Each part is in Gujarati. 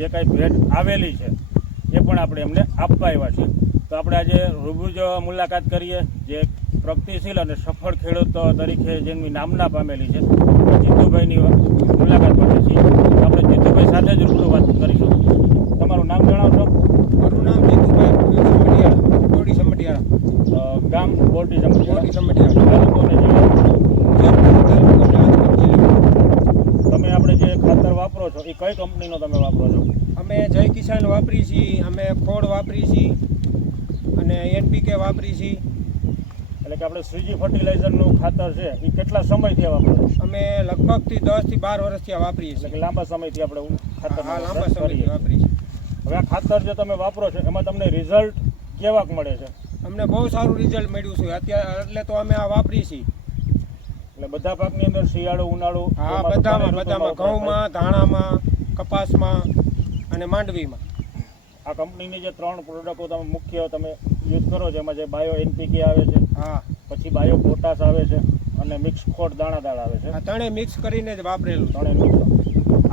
જે કાંઈ ભેટ આવેલી છે એ પણ આપણે એમને આપવા આવ્યા છીએ। તો આપણે આજે રૂબરૂ મુલાકાત કરીએ જે પ્રગતિશીલ અને સફળ ખેડૂત તરીકે જેમની નામના પામેલી છે જીતુભાઈની મુલાકાત માટે છીએ। આપણે જીતુભાઈ સાથે જ રૂબરૂ વાત કરીશું। તમારું નામ જણાવશો? મારું નામ જીતુભાઈ સમઢિયાળા, બોરડી સમઢિયાળા, ગામ બોરડી સમઢિયાળા, તાલુકો અને જિલ્લો? તમે આપણે જે ખાતર વાપરો છો એ કઈ કંપનીનો તમે વાપરો છો? અમે જય કિસાન વાપરી છીએ, અમે ફોડ વાપરી છીએ અને NPK વાપરી છીએ। એટલે કે આપણે શ્રીજી ફર્ટિલાઇઝરનું ખાતર છે એ કેટલા સમયથી વાપરો છો? અમે લગભગથી 10 થી 12 વર્ષથી આ વાપરીએ એટલે છીએ। કે લાંબા સમયથી આપણે ખાતર લાંબા સમયથી વાપરી છે। હવે આ ખાતર જે તમે વાપરો છો એમાં તમને રિઝલ્ટ કેવાક મળે છે? અમને બહુ સારું રિઝલ્ટ મળ્યું છે અત્યારે, એટલે તો અમે આ વાપરી છીએ। એટલે બધા પાકની અંદર શિયાળો ઉનાળો? હા, બધામાં ઘઉંમાં, ધાણામાં, કપાસમાં અને માંડવીમાં। આ કંપનીની જે 3 પ્રોડક્ટો તમે મુખ્ય તમે યુઝ કરો છો એમાં જે બાયો NPK આવે છે, હા, પછી બાયો પોટાશ આવે છે અને મિક્સ ખોટ દાણાદાર આવે છે, આ ત્રણેય મિક્સ કરીને જ વાપરેલું। ત્રણેય મિક્સ।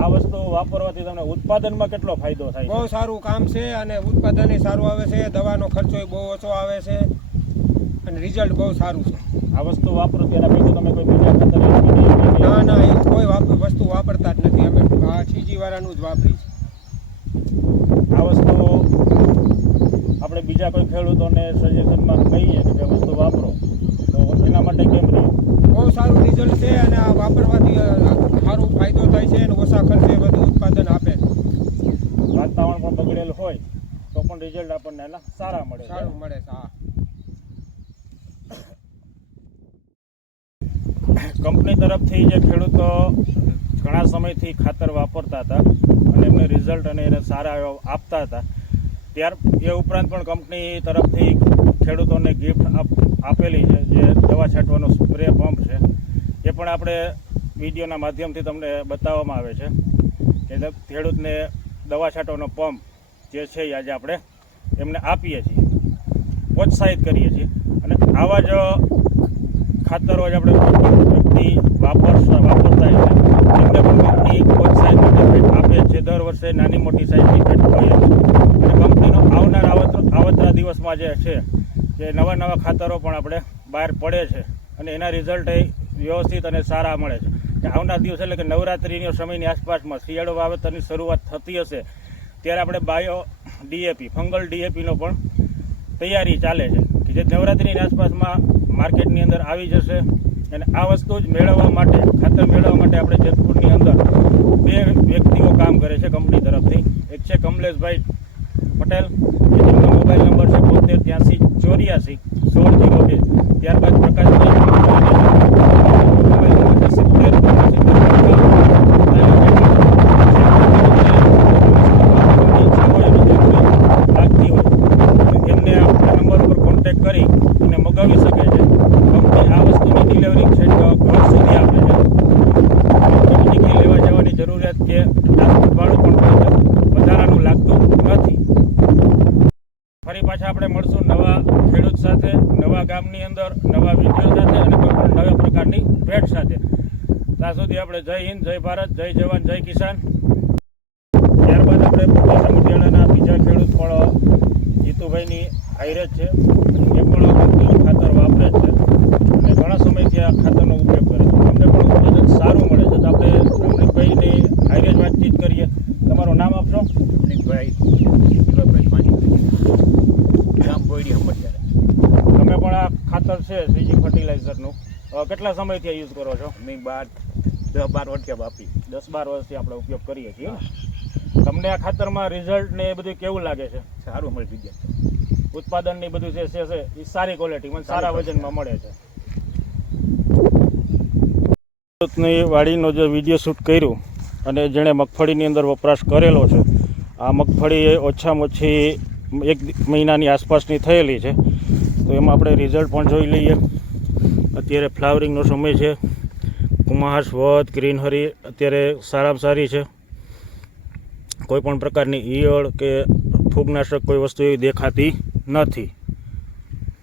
આ વસ્તુ વાપરવાથી તમને ઉત્પાદનમાં કેટલો ફાયદો થાય છે? બહુ સારું કામ છે અને ઉત્પાદન સારું આવે છે, દવાનો ખર્ચો બહુ ઓછો આવે છે અને રિઝલ્ટ બહુ સારું છે। આ વસ્તુ વાપરો ત્યારે પછી તમે કોઈ બીજા ખાતર? ના, એવું કોઈ વસ્તુ વાપરતા જ નથી, અમે આ છીજીવાળાનું જ વાપરી છે। આ વસ્તુ આપણે બીજા કોઈ ખેડૂતોને સજેશનમાં કહીએ કે વસ્તુ વાપરો તો એના માટે કેમ રહે? બહુ સારું રિઝલ્ટ છે અને આ વાપરવાથી સારું ફાયદો થાય છે અને ઓછા ખર્ચે વધુ ઉત્પાદન આપે છે। વાતાવરણ પણ બગડેલું હોય તો પણ રિઝલ્ટ આપણને એના સારા મળે છે। સારું મળે છે, હા। કંપની તરફથી જે ખેડૂતો ઘણા સમયથી ખાતર વાપરતા હતા અને એમને રિઝલ્ટ અને એને સારા આપતા હતા, ત્યાર એ ઉપરાંત પણ કંપની તરફથી ખેડૂતોને ગિફ્ટ આપેલી છે જે દવા છાંટવાનો સ્પ્રે પંપ છે। એ પણ આપણે વિડીયોના માધ્યમથી તમને બતાવવામાં આવે છે કે ખેડૂતને દવા છાંટવાનો પંપ જે છે એ આજે આપણે એમને આપીએ છીએ, પ્રોત્સાહિત કરીએ છીએ। અને આવા જ ખાતરો જ આપણે વ્યક્તિ વાપરતા હોય છે એમને પણ કંપની પ્રોત્સાહિત માટે ભેટ આપે છે। દર વર્ષે નાની મોટી સાઇઝની ભેટ હોય છે અને કંપનીનો આવનાર આવતરા દિવસમાં જે છે કે નવા ખાતરો પણ આપણે બહાર પડે છે અને એના રિઝલ્ટ એ વ્યવસ્થિત અને સારા મળે છે કે આવનાર દિવસ એટલે કે નવરાત્રિના સમયની આસપાસમાં શિયાળો વાવેતરની શરૂઆત થતી હશે ત્યારે આપણે બાયો DAP ફંગલ DAPનો પણ તૈયારી ચાલે છે કે જે નવરાત્રિની આસપાસમાં માર્કેટની અંદર આવી જશે। અને આ વસ્તુ જ મેળવવા માટે, ખાતર મેળવવા માટે આપણે જેતપુરની અંદર 2 વ્યક્તિઓ કામ કરે છે કંપની તરફથી। એક છે કમલેશભાઈ પટેલ, જેમનો મોબાઈલ નંબર છે 7283841602। ત્યારબાદ પ્રકાશભાઈ મોબાઈલ નંબર છે 70 એમને આપણા નંબર ઉપર કોન્ટેક્ટ કરી અને મગાવી શકે છે। કંપની આ વસ્તુની ડિલિવરી છે ઘર સુધી આપે છે, કંપનીથી લેવા જવાની જરૂરિયાત કે ભાડું પણ વધારાનું લાગતું નથી। ફરી પાછા આપણે મળશું નવા ખેડૂત સાથે, નવા ગામની અંદર, નવા વિડીયો સાથે અને કોઈ પણ નવા પ્રકારની ભેટ સાથે। ત્યાં સુધી આપણે જય હિન્દ, જય ભારત, જય જવાન, જય કિસાન। ત્યારબાદ આપણે સમઢિયાળાના બીજા ખેડૂત પણ જીતુભાઈની હાઈરેજ છે, એ પણ કંપનીનું ખાતર વાપરે છે અને ઘણા સમયથી આ ખાતરનો ઉપયોગ કરે છે, એમને પણ ઉત્પાદન સારું મળે છે। તો આપણે રમણીકભાઈની હાઈરેજ વાતચીત કરીએ। તમારું નામ આપશો? રમણીકભાઈ શિવાભાઈ, ગામ બોરડી સમઢિયાળા। તમે પણ આ ખાતર છે શ્રીજી ફર્ટિલાઇઝરનું કેટલા સમયથી યુઝ કરો છો? અમે 10-12 વર્ષથી વાપરી, 10-12 વર્ષથી આપણે ઉપયોગ કરીએ છીએ। તમને આ ખાતરમાં રિઝલ્ટ ને એ બધું કેવું લાગે છે? સારું મળે રિઝલ્ટ, ઉત્પાદનની બધું જે છે એ સારી ક્વોલિટીમાં, સારા વજનમાં મળે છે। ખેડૂતની વાડીનો જે વિડીયો શૂટ કર્યું અને જેણે મગફળીની અંદર વપરાશ કરેલો છે, આ મગફળી એ ઓછામાં ઓછી 1 મહિનાની આસપાસની થયેલી છે। તો એમાં આપણે રિઝલ્ટ પણ જોઈ લઈએ। અત્યારે ફ્લાવરિંગનો સમય છે, કુમાસ વધ ગ્રીનહરી અત્યારે સારામાં સારી છે, કોઈ પણ પ્રકારની ઈયળ કે ફૂગનાશક કોઈ વસ્તુ એવી દેખાતી નથી।